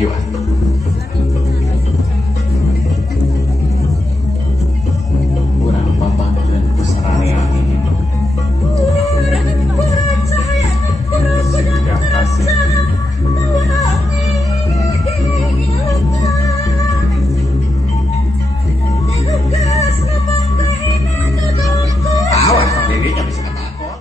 iya. Kurang pamangkeun ku sarareang ini. Terima kasih. Awas, dirinya bisa takut.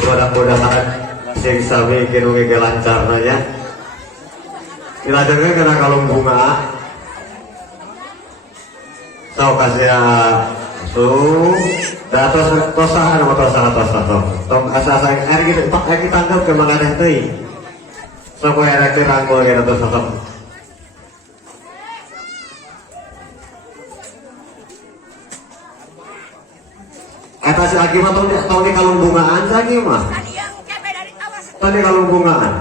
Saya mudah-mudahan sing sami kinu ge lancar ya. Dilajenkeun kana kalung bunga. Sok kasih tosahan atau tosahan tong asa-asa air gitu pak kita anggap ke manganeh teuing. Sok we rek dirangkul ge tos sok. Eta si Aki mah tong di kalung bungaan lagi mah. Tong di kalung bungaan.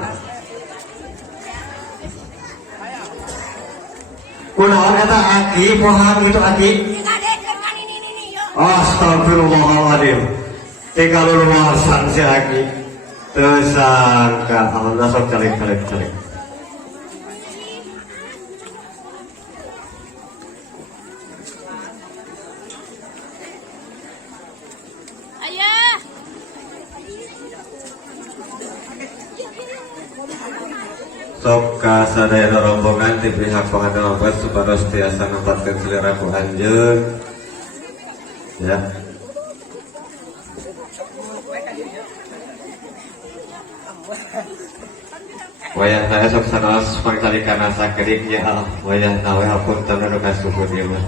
Kunaon eta Aki pohang itu Aki? Astagfirullahaladzim. Tinggal luasan si Aki. Tersangka. Alhamdulillah sok calik. Sok kasadaya rombongan ti pihak pengadaan obat supados tiasa nempatkeun selera ku anjeun ya. Wayah saya sok sanes pangcalikana sakedik ya Allah. Wayah nawe hapunten nu kasuhun ieu mah.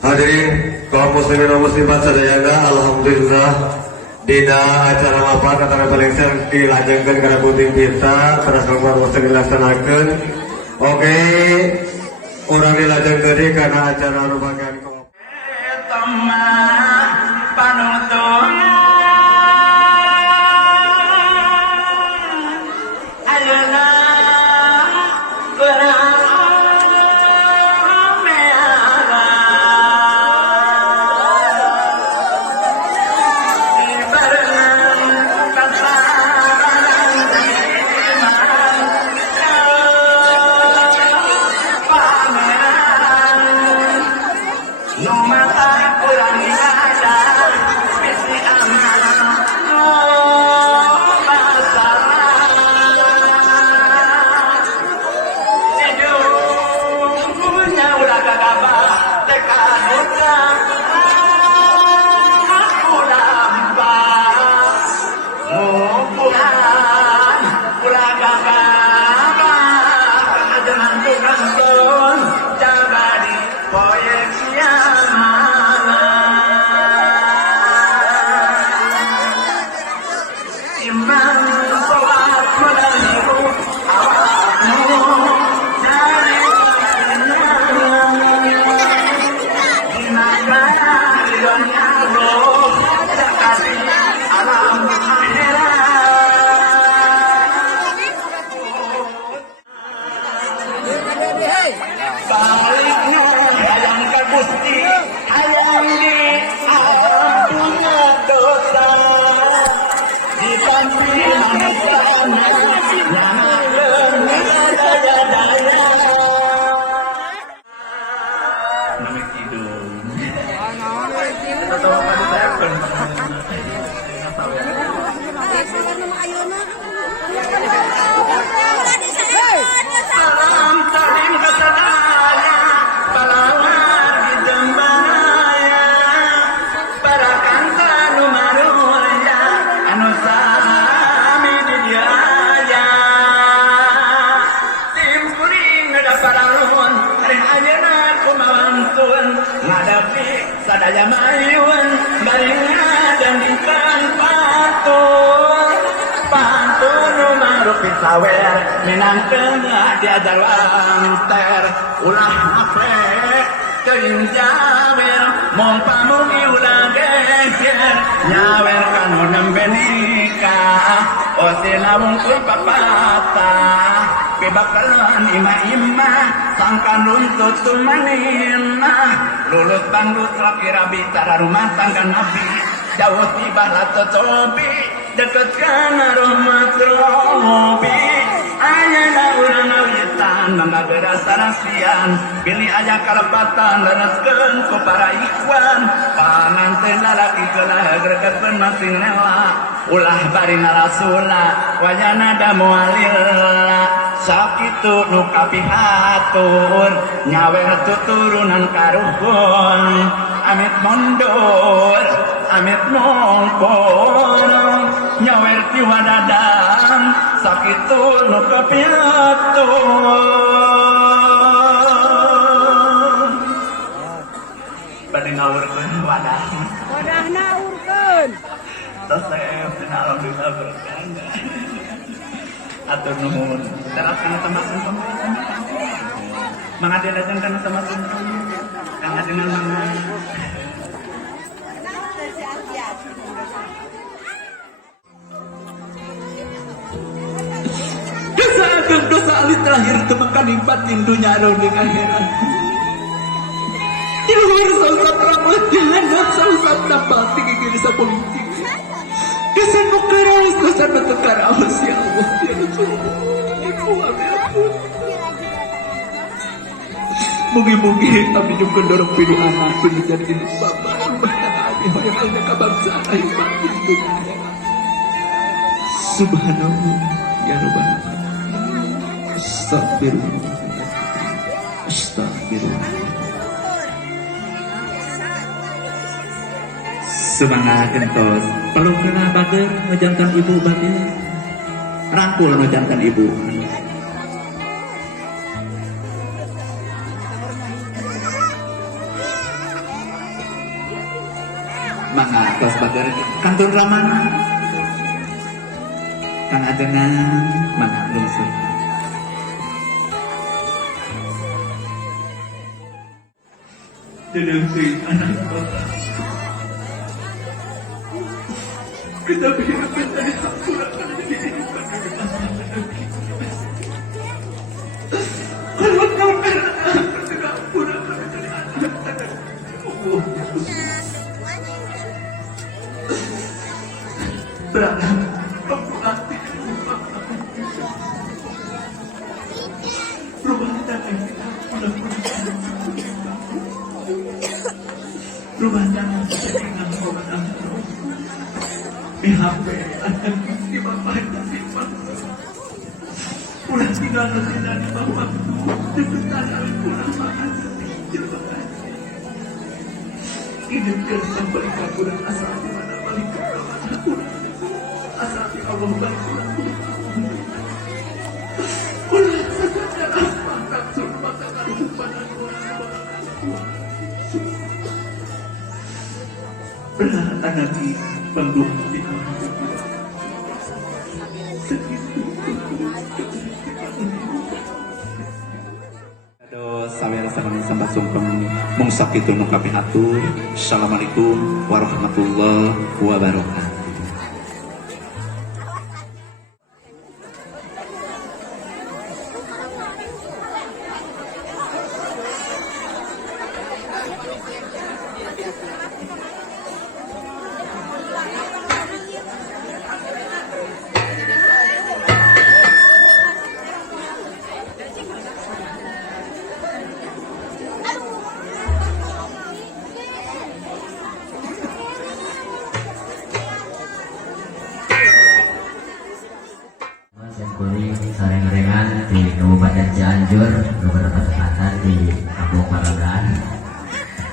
Hadirin kaum muslimin dan muslimat sadayana, alhamdulillah dina acara mapan antara paling sering dilajengkeun kana puting pita terus keluar muslim dilaksanakeun. Oke, urang dilajengkeun deui kana acara rumahan kaum panuntun ayeuna Namik hidung. Tahu pada saya pun. Salam salim kasadaya, palawar di jembanaya, para kanta numarulya, anu sami di diaya. Tim kuring ada paralun, hari ayeuna kumawantun, ngadapi sadaya mayun, baringan dan ikan patur. Pantun marupin sawer, minangkeun diajar wanter, ulah ngapek teuing jawer, mong pamugi ulah geger, nyawer kanu nembe nikah, osina wungkul papatah, kebakalan ima-ima, sangkan runtut tumanina, lulut banglut laki rabi, tara rumah tangga nabi, jauh tiba lato cobi, deket kana rumah trobi, ayana ulang awitan, mangga berasa rasian, pilih aja kalepatan, lereskeun ku para ikhwan, panganten lalaki gelah greget masing rela, ulah bari narasula, wajana da moalila, sakitu nu kapihatur, nyawer tuturunan karuhun, amit mundur, amit nongkor, nyawer tiwadadang, sakitu nu kapihatur. Bade ngawurkeun wadah. Wadahna urkeun. Tasep dina alhamdulillah berkah. Atur nuhun. Terapkan tamasun pemerintah. Mangadelajan kana tamasun. Kang adenan mangga. Dosa agung dosa alit terakhir temekan batin dunia ning akhirat. Di luar sausap ramah jahanam sausap dapat tinggi desa politik. Kesan mukaras kesan bertukar awas ya Allah ya Rasulullah. Ibu ampun. Mugi-mugi abdi juga dorong pilu anak pilu jadi bapak rumah tangga abdi yang ada kebangsaan ayo batin dunia. Subhanallah ya Rabbana. Astagfirullah. Astagfirullah. Semangat kentos. Perlu kena bager ngejantan ibu batin. Rangkul ngejantan ibu. Mangga tos bager kantun ramana. Kang ajengan mangga lungsur. Dedeng si anak kota. Kita berhidup dari hampurakan jadi kehidupan kalau kau berada pada hampurakan dari anak-anak berada membuati rumah tangga kita mudah-mudahan rumah tangga kita dengan orang BHP akan dipakai pulang tinggal tidak di bawah deketan pulang makan hidupkan kembali kaburan asal di mana balik ke pulang asal di Allah balik pulang pulang saja makan suruh makan kehidupan berharap nanti penduduk sawer sareng sembah sungkem mung sakitu nu kapihatur. Assalamualaikum warahmatullahi wabarakatuh.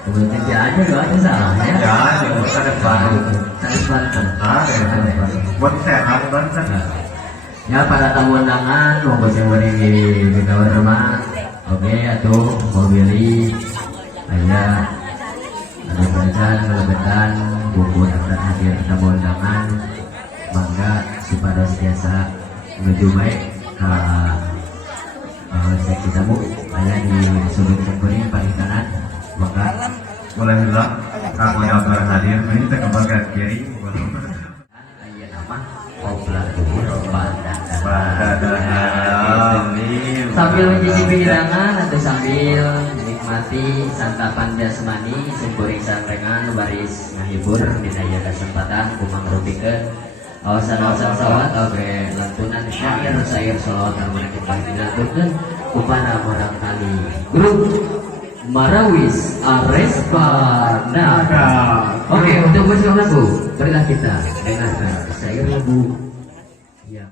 Kemudian dia aja gak ada salahnya. Ya, kita depan. Sangat Banten. Buat sehat Banten. Ya para tamu undangan, mau yang beri di Bintawar Rumah. Oke, atuh mau beli. Ayah, ada bacaan, melebetan, buku daftar hadir tamu undangan. Bangga si pada setiasa menuju baik ke seksi tamu. Ayah di sudut cengkuring paling kanan. Maka Boleh bilang, aku yang akan hadir. Ini kita kembangkan kiri. ayah nama Kopla Dubur sambil mencicipi hidangan atau sambil menikmati santapan jasmani sempurna sangrengan baris ngahibur daya kesempatan kumang rupikeun awasan-awasan sawat oke lantunan syair salawat harmoni dilantunkeun ku para barangkali grup Marawis Arespanaka. Oke, untuk bersama lagu marilah kita dengarkan syair lagu ya.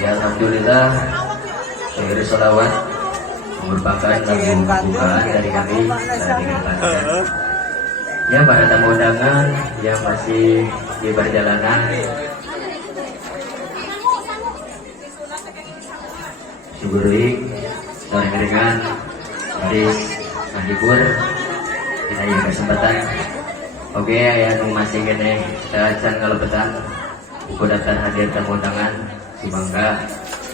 Ya alhamdulillah syair sholawat merupakan lagu pembukaan dari kami dari Banten. Ya para tamu undangan yang masih di perjalanan syukurik sore dengan baris menghibur kita ya kesempatan. Oke ya nu masih gini can ngalebetan buku daftar hadir tamu undangan si bangga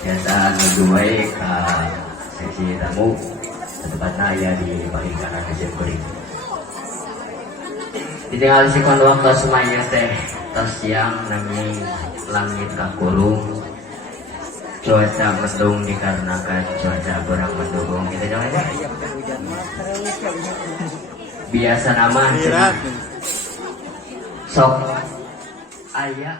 biasa menuju baik seksi tamu tempatnya ya di paling kanan aja kuring ditinggal si kondoang ke semuanya teh tos siang nanging langit kakurung cuaca mendung dikarenakan cuaca kurang mendukung gitu jangan ya biasa nama sok ayah